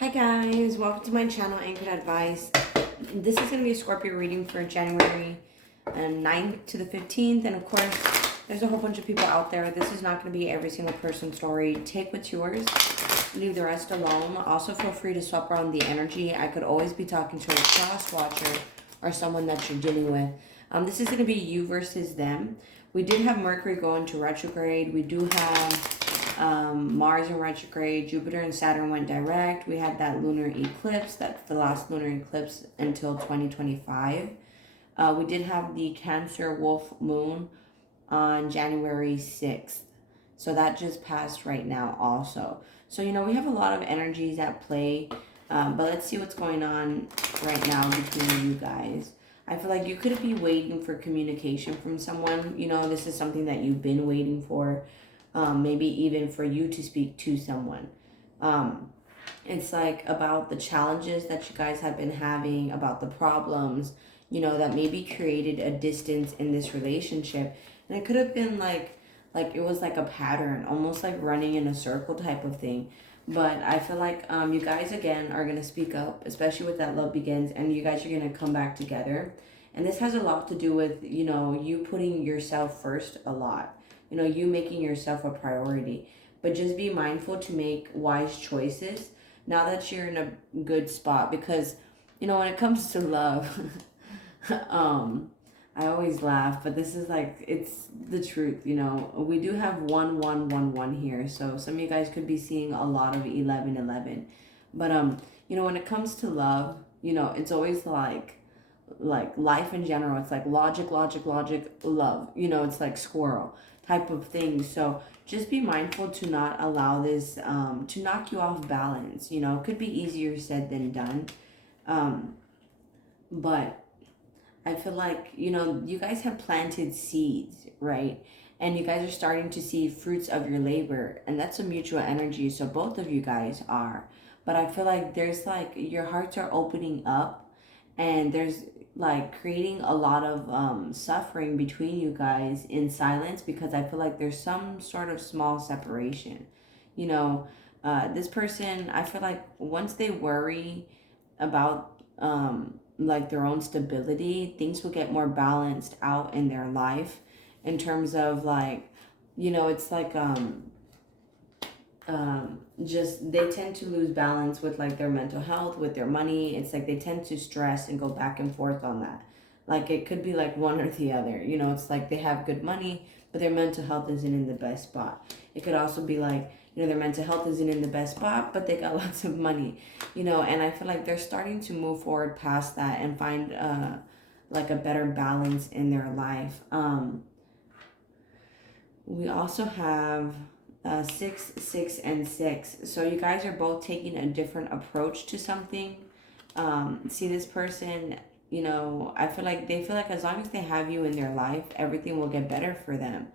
Hi guys, welcome to my channel, Anchored Advice. This is going to be a Scorpio reading for January 9th to the 15th. And of course, there's a whole bunch of people out there. This is not going to be every single person's story. Take what's yours, leave the rest alone. Also, feel free to swap around the energy. I could always be talking to a cross watcher or someone that you're dealing with. This is going to be you versus them. We did have Mercury go into retrograde. We do have Mars in retrograde, Jupiter and Saturn went direct. We had that lunar eclipse, that's the last lunar eclipse until 2025. We did have the Cancer Wolf Moon on January 6th. So that just passed right now also. So, we have a lot of energies at play. But let's see what's going on right now between you guys. I feel like you could be waiting for communication from someone. This is something that you've been waiting for. Maybe even for you to speak to someone. It's like about the challenges that you guys have been having, about the problems, that maybe created a distance in this relationship. And it could have been like it was like a pattern, almost like running in a circle type of thing. But I feel like you guys, again, are going to speak up, especially with that love begins, and you guys are going to come back together. And this has a lot to do with, you putting yourself first a lot. You making yourself a priority. But just be mindful to make wise choices now that you're in a good spot. Because, when it comes to love, I always laugh, but this is like, it's the truth, We do have 1 here. So some of you guys could be seeing a lot of 11. But, when it comes to love, it's always like life in general. It's like logic, love. It's like squirrel type of thing. So just be mindful to not allow this to knock you off balance. It could be easier said than done. But I feel like, you guys have planted seeds, right? And you guys are starting to see fruits of your labor. And that's a mutual energy. So both of you guys are. But I feel like there's like your hearts are opening up. And there's like creating a lot of suffering between you guys in silence, because I feel like there's some sort of small separation. This person, I feel like once they worry about like their own stability, things will get more balanced out in their life in terms of like, it's like just they tend to lose balance with like their mental health, with their money. It's like they tend to stress and go back and forth on that. Like it could be like one or the other. It's like they have good money, but their mental health isn't in the best spot. It could also be like, their mental health isn't in the best spot, but they got lots of money, and I feel like they're starting to move forward past that and find like a better balance in their life. We also have 6 and 6. So you guys are both taking a different approach to something. See, this person, I feel like they feel like as long as they have you in their life, everything will get better for them.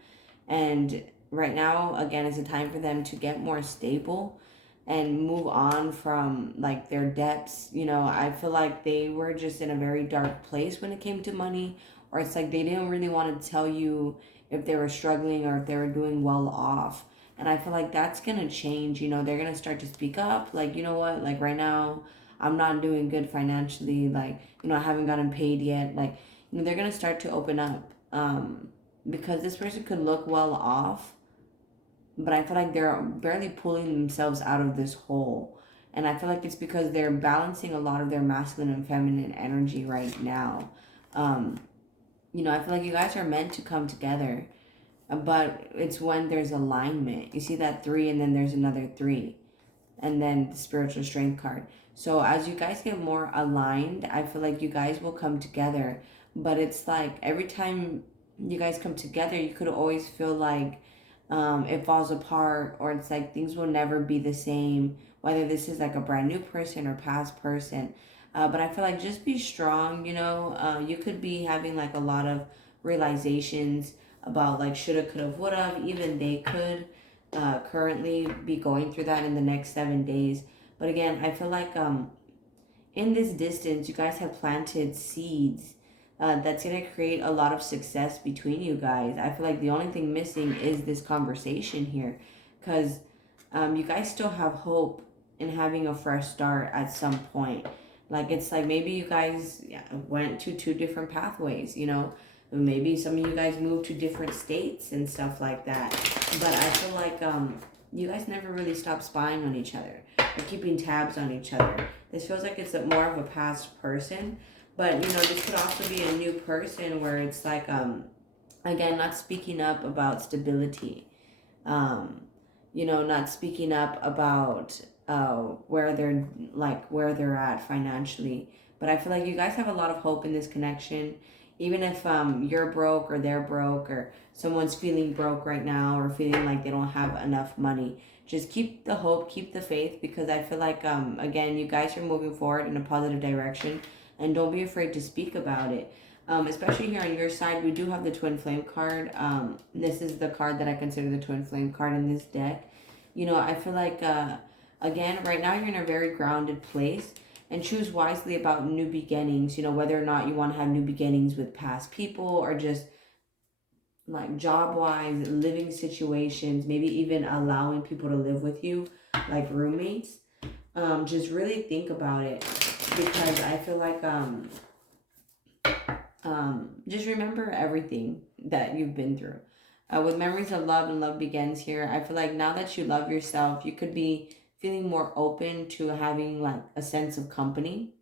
And right now, again, is a time for them to get more stable and move on from like their debts. I feel like they were just in a very dark place when it came to money, or it's like they didn't really want to tell you if they were struggling or if they were doing well off. And I feel like that's going to change. They're going to start to speak up. Like, what? Like right now, I'm not doing good financially. Like, I haven't gotten paid yet. Like, they're going to start to open up. Because this person could look well off, but I feel like they're barely pulling themselves out of this hole. And I feel like it's because they're balancing a lot of their masculine and feminine energy right now. I feel like you guys are meant to come together. But it's when there's alignment. You see that 3 and then there's another 3. And then the spiritual strength card. So as you guys get more aligned, I feel like you guys will come together. But it's like every time you guys come together, you could always feel like it falls apart, or it's like things will never be the same, whether this is like a brand new person or past person. But I feel like just be strong. You could be having like a lot of realizations about like shoulda, coulda, woulda. Even they could currently be going through that in the next 7 days. But again, I feel like in this distance, you guys have planted seeds that's going to create a lot of success between you guys. I feel like the only thing missing is this conversation here, because you guys still have hope and having a fresh start at some point. Like it's like maybe you guys went to two different pathways, you know. Maybe some of you guys moved to different states and stuff like that. But I feel like you guys never really stopped spying on each other or keeping tabs on each other. This feels like it's more of a past person, but you know, this could also be a new person where it's like again, not speaking up about stability. Um, you know, not speaking up about where they're at financially. But I feel like you guys have a lot of hope in this connection, even if you're broke or they're broke or someone's feeling broke right now or feeling like they don't have enough money. Just keep the hope, keep the faith, because I feel like again, you guys are moving forward in a positive direction, and don't be afraid to speak about it. Especially here on your side, we do have the twin flame card. This is the card that I consider the twin flame card in this deck. You know, I feel like again, right now you're in a very grounded place, and choose wisely about new beginnings. You know, whether or not you want to have new beginnings with past people or just like job wise, living situations, maybe even allowing people to live with you, like roommates. Just really think about it, because I feel like just remember everything that you've been through. With memories of love and love begins here, I feel like now that you love yourself, you could be feeling more open to having like a sense of company.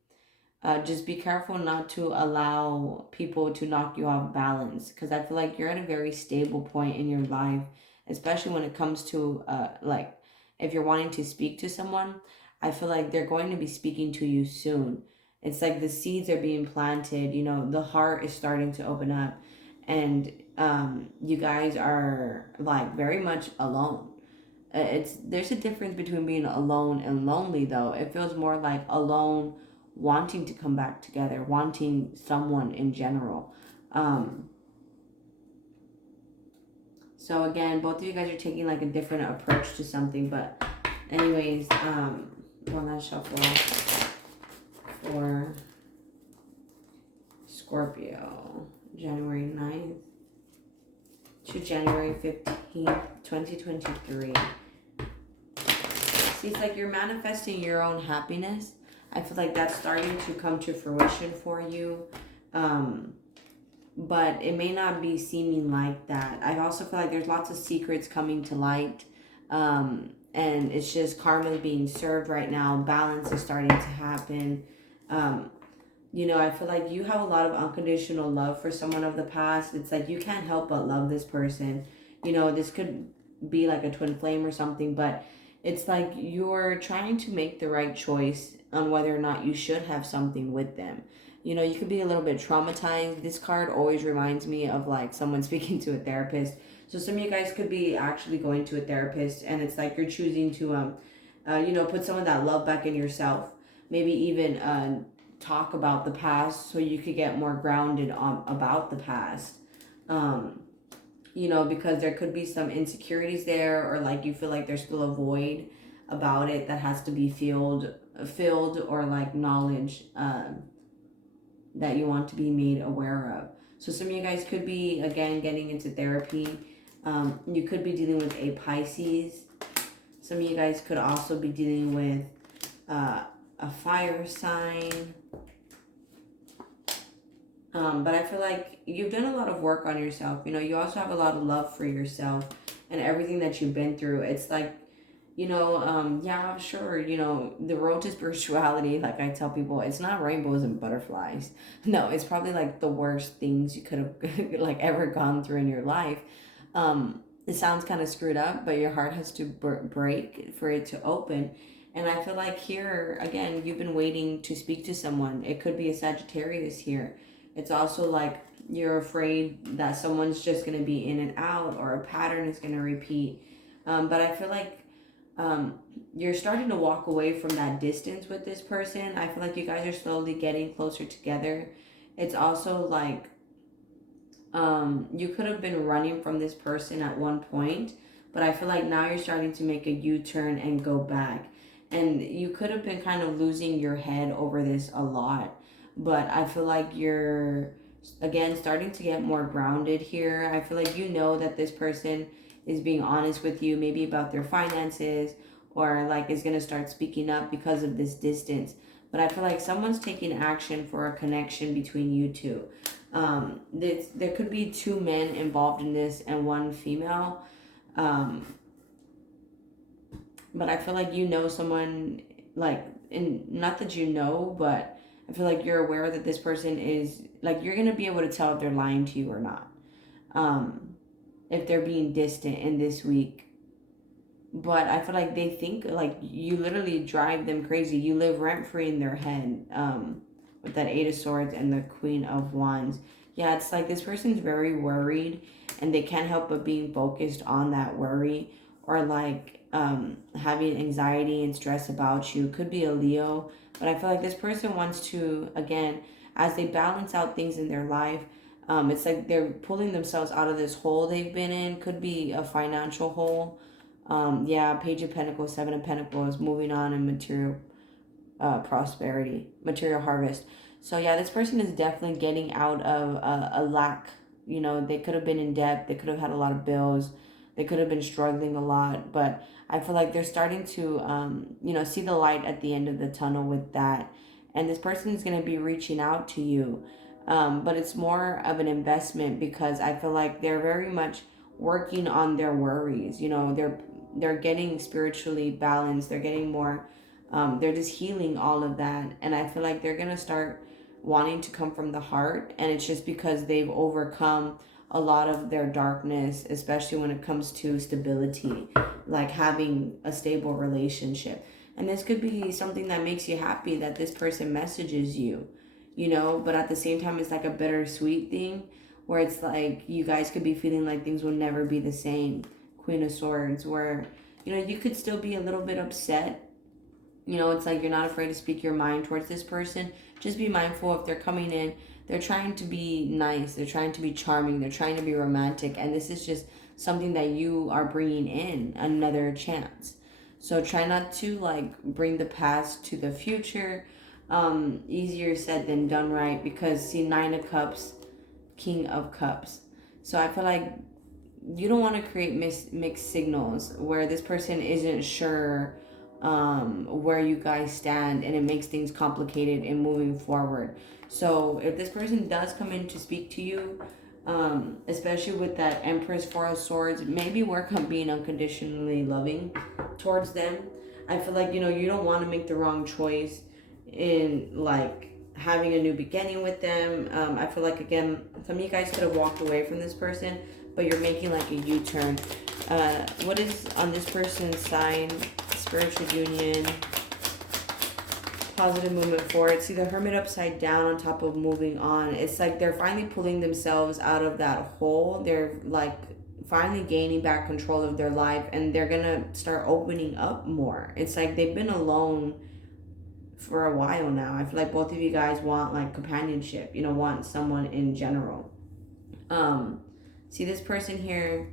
Just be careful not to allow people to knock you off balance, because I feel like you're at a very stable point in your life, especially when it comes to like if you're wanting to speak to someone. I feel like they're going to be speaking to you soon. It's like the seeds are being planted, you know, the heart is starting to open up, and you guys are like very much alone. It's There's a difference between being alone and lonely, though. It feels more like alone, wanting to come back together, wanting someone in general. Um, so again, both of you guys are taking like a different approach to something, but anyways, one last shuffle for Scorpio, January 9th to January 15th, 2023. See, it's like you're manifesting your own happiness. I feel like that's starting to come to fruition for you. But it may not be seeming like that. I also feel like there's lots of secrets coming to light. And it's just karma being served right now. Balance is starting to happen. You know, I feel like you have a lot of unconditional love for someone of the past. It's like you can't help but love this person. You know, this could be like a twin flame or something, but it's like you're trying to make the right choice on whether or not you should have something with them. You know, you could be a little bit traumatized. This card always reminds me of like someone speaking to a therapist. So some of you guys could be actually going to a therapist, and it's like you're choosing to you know, put some of that love back in yourself. Maybe even talk about the past so you could get more grounded on about the past. You know, because there could be some insecurities there, or like you feel like there's still a void about it that has to be filled, or like knowledge that you want to be made aware of. So some of you guys could be again getting into therapy. You could be dealing with a Pisces. Some of you guys could also be dealing with a fire sign. But I feel like you've done a lot of work on yourself. You know, you also have a lot of love for yourself and everything that you've been through. It's like, you know, yeah, sure, you know, the road to spirituality, like I tell people, it's not rainbows and butterflies. No, it's probably like the worst things you could have like ever gone through in your life. It sounds kind of screwed up, but your heart has to break for it to open. And I feel like here, again, you've been waiting to speak to someone. It could be a Sagittarius here. It's also like you're afraid that someone's just going to be in and out, or a pattern is going to repeat. But I feel like you're starting to walk away from that distance with this person. I feel like you guys are slowly getting closer together. It's also like you could have been running from this person at one point, but I feel like now you're starting to make a U-turn and go back. And you could have been kind of losing your head over this a lot, but I feel like you're again starting to get more grounded here. I feel like you know that this person is being honest with you, maybe about their finances, or like is going to start speaking up because of this distance. But I feel like someone's taking action for a connection between you two. There could be two men involved in this and one female. Um, but I feel like you know someone, like, and not that you know, but I feel like you're aware that this person is, like, you're going to be able to tell if they're lying to you or not. If they're being distant in this week. But I feel like they think, like, you literally drive them crazy. You live rent free in their head, with that Eight of Swords and the Queen of Wands. Yeah, it's like this person's very worried and they can't help but being focused on that worry, or like having anxiety and stress about you. Could be a Leo, but I feel like this person wants to, again, as they balance out things in their life, it's like they're pulling themselves out of this hole they've been in. Could be a financial hole. Yeah, Page of Pentacles, Seven of Pentacles, moving on in material prosperity, material harvest. So yeah, this person is definitely getting out of a lack. You know, they could have been in debt. They could have had a lot of bills. They could have been struggling a lot. But I feel like they're starting to, see the light at the end of the tunnel with that. And this person is going to be reaching out to you. But it's more of an investment because I feel like they're very much working on their worries. You know, they're getting spiritually balanced. They're getting more, they're just healing all of that. And I feel like they're going to start wanting to come from the heart. And it's just because they've overcome a lot of their darkness, especially when it comes to stability, like having a stable relationship. And this could be something that makes you happy that this person messages you, but at the same time, it's like a bittersweet thing where it's like you guys could be feeling like things will never be the same. Queen of Swords, where, you could still be a little bit upset. It's like you're not afraid to speak your mind towards this person. Just be mindful if they're coming in, they're trying to be nice, they're trying to be charming, they're trying to be romantic, and this is just something that you are bringing in, another chance. So try not to like bring the past to the future. Easier said than done, right? Because see, Nine of Cups, King of Cups. So I feel like you don't want to create mixed signals where this person isn't sure where you guys stand, and it makes things complicated in moving forward. So if this person does come in to speak to you, especially with that Empress, Four of Swords, maybe work on being unconditionally loving towards them. I feel like, you don't want to make the wrong choice in like having a new beginning with them. I feel like, again, some of you guys could have walked away from this person, but you're making like a U-turn. What is on this person's sign? Spiritual union, positive movement forward. See the Hermit upside down on top of moving on. It's like they're finally pulling themselves out of that hole. They're like finally gaining back control of their life, and they're gonna start opening up more. It's like they've been alone for a while now. I feel like both of you guys want like companionship, want someone in general. See this person here,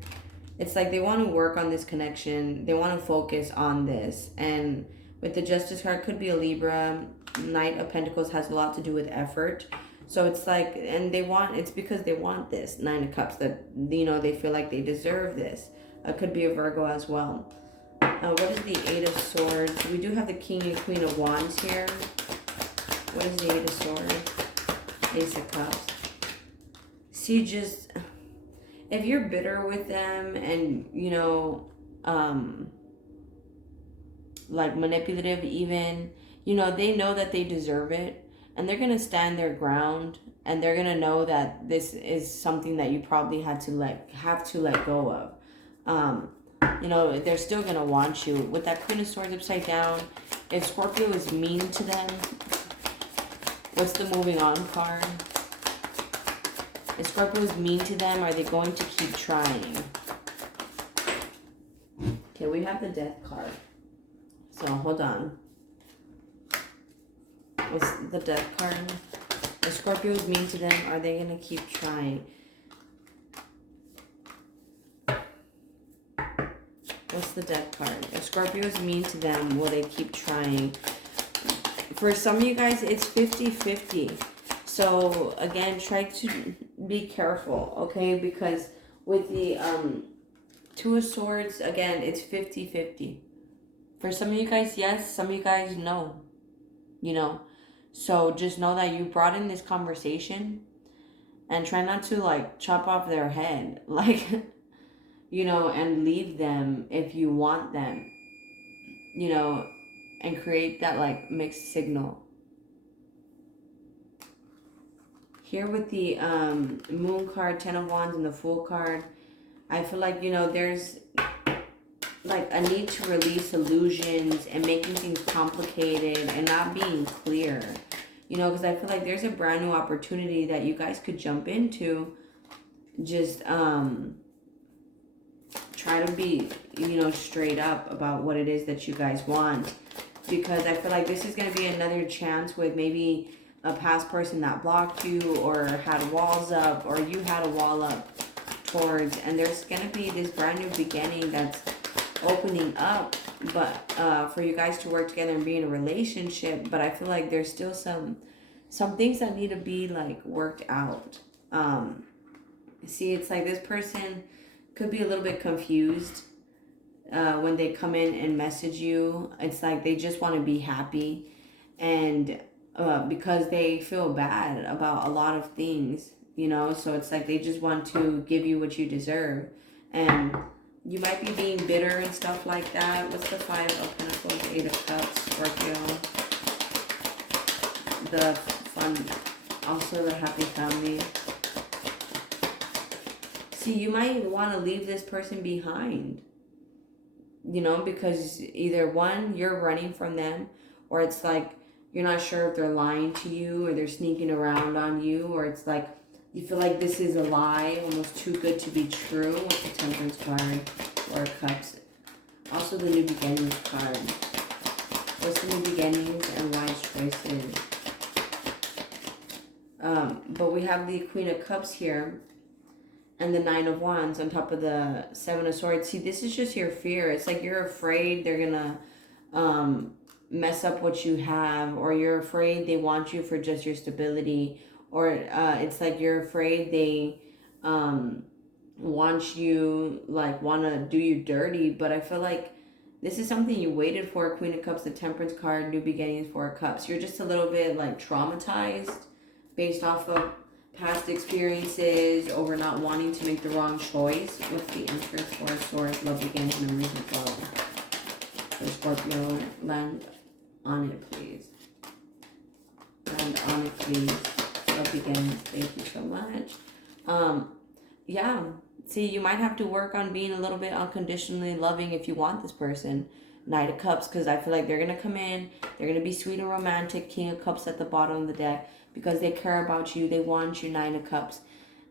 it's like they want to work on this connection. They want to focus on this. And with the Justice card, could be a Libra. Knight of Pentacles has a lot to do with effort. So it's like, and it's because they want this. Nine of Cups, that, they feel like they deserve this. Could be a Virgo as well. What is the Eight of Swords? We do have the King and Queen of Wands here. What is the Eight of Swords? Ace of Cups. See, just, if you're bitter with them and, like manipulative even, they know that they deserve it, and they're going to stand their ground, and they're going to know that this is something that you probably have to let go of. They're still going to want you. With that Queen of Swords upside down, if Scorpio is mean to them, what's the moving on card? If Scorpio is mean to them, are they going to keep trying? Okay, we have the Death card. So, hold on. What's the Death card? If Scorpio is mean to them, are they going to keep trying? What's the Death card? If Scorpio is mean to them, will they keep trying? For some of you guys, it's 50-50. So, again, try to be careful, okay? Because with the Two of Swords, again, it's 50-50. For some of you guys, yes. Some of you guys, no. You know, so just know that you brought in this conversation, and try not to like chop off their head, like, you know, and leave them if you want them, you know, and create that like mixed signal. Here with the Moon card, Ten of Wands, and the Fool card, I feel like, you know, there's like a need to release illusions and making things complicated and not being clear. You know, because I feel like there's a brand new opportunity that you guys could jump into. Just try to be, you know, straight up about what it is that you guys want. Because I feel like this is going to be another chance with maybe a past person that blocked you or had walls up, or you had a wall up towards, and there's going to be this brand new beginning that's opening up, but for you guys to work together and be in a relationship. But I feel like there's still some things that need to be like worked out. See, it's like this person could be a little bit confused when they come in and message you. It's like they just want to be happy, and because they feel bad about a lot of things, you know, so it's like they just want to give you what you deserve. And you might be being bitter and stuff like that. What's the Five of Pentacles, Eight of Cups, Scorpio? The fun, also the happy family. See, you might want to leave this person behind, you know, because either one, you're running from them, or it's like you're not sure if they're lying to you or they're sneaking around on you, or it's like you feel like this is a lie, almost too good to be true, with the Temperance card, or Cups. Also the New Beginnings card. What's the new beginnings and wise choices? But we have the Queen of Cups here, and the Nine of Wands on top of the Seven of Swords. See, this is just your fear. It's like you're afraid they're gonna mess up what you have, or you're afraid they want you for just your stability, or it's like you're afraid they want you, like, want to do you dirty. But I feel like this is something you waited for. Queen of Cups, the Temperance card, New Beginnings, Four of Cups. You're just a little bit like traumatized based off of past experiences, over not wanting to make the wrong choice. With the Empress, Four of Swords, Love Begins, Memories of Love. So Scorpio, land on it, please. Land on it, please. Love Begins. Thank you so much. Yeah. See, you might have to work on being a little bit unconditionally loving if you want this person. Knight of Cups, because I feel like they're going to come in, they're going to be sweet and romantic. King of Cups at the bottom of the deck, because they care about you, they want you. Nine of Cups.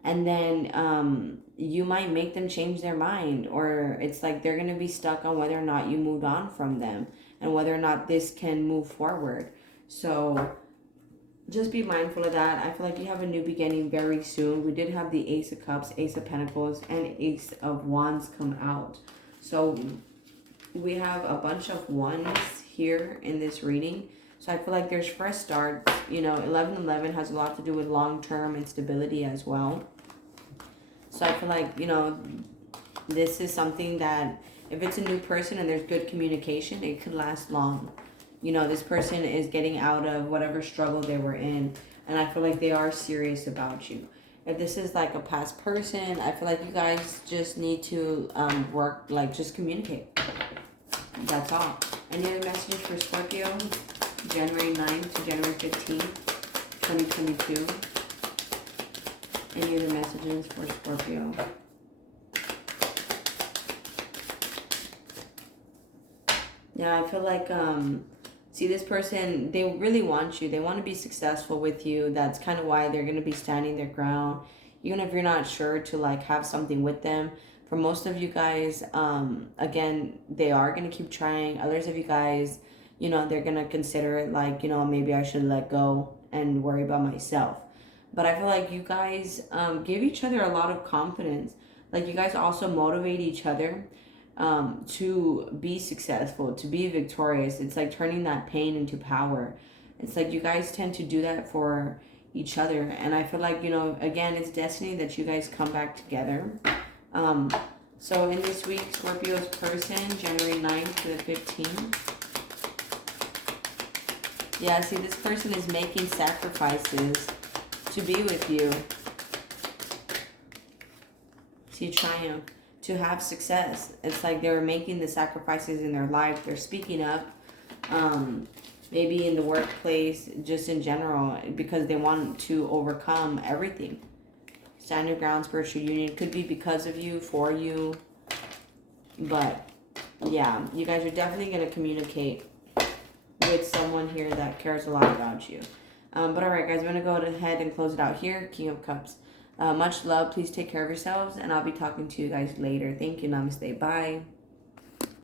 And then you might make them change their mind, or it's like they're going to be stuck on whether or not you moved on from them and whether or not this can move forward. So just be mindful of that. I feel like you have a new beginning very soon. We did have the Ace of Cups, Ace of Pentacles, and Ace of Wands come out. So we have a bunch of ones here in this reading. So I feel like there's fresh starts. You know, 1111 has a lot to do with long-term and stability as well. So I feel like, you know, this is something that if it's a new person and there's good communication, it could last long. You know, this person is getting out of whatever struggle they were in, and I feel like they are serious about you. If this is like a past person, I feel like you guys just need to work, like just communicate. That's all. Any other messages for Scorpio? January 9th to January 15th, 2022. Any other messages for Scorpio? Yeah, I feel like, see, this person, they really want you. They want to be successful with you. That's kind of why they're going to be standing their ground. Even if you're not sure to, like, have something with them. For most of you guys, again, they are going to keep trying. Others of you guys, you know, they're going to consider it like, you know, maybe I should let go and worry about myself. But I feel like you guys give each other a lot of confidence. Like, you guys also motivate each other to be successful, to be victorious. It's like turning that pain into power. It's like you guys tend to do that for each other. And I feel like, you know, again, it's destiny that you guys come back together. So in this week, Scorpio's person, January 9th to the 15th. Yeah, see, this person is making sacrifices to be with you. See, triumph. To have success. It's like they're making the sacrifices in their life. They're speaking up. Maybe in the workplace, just in general, because they want to overcome everything. Stand your ground, spiritual union. Could be because of you, for you. But, yeah, you guys are definitely going to communicate with someone here that cares a lot about you. But alright, guys, I'm going to go ahead and close it out here. King of Cups. Much love. Please take care of yourselves, and I'll be talking to you guys later. Thank you. Namaste. Bye.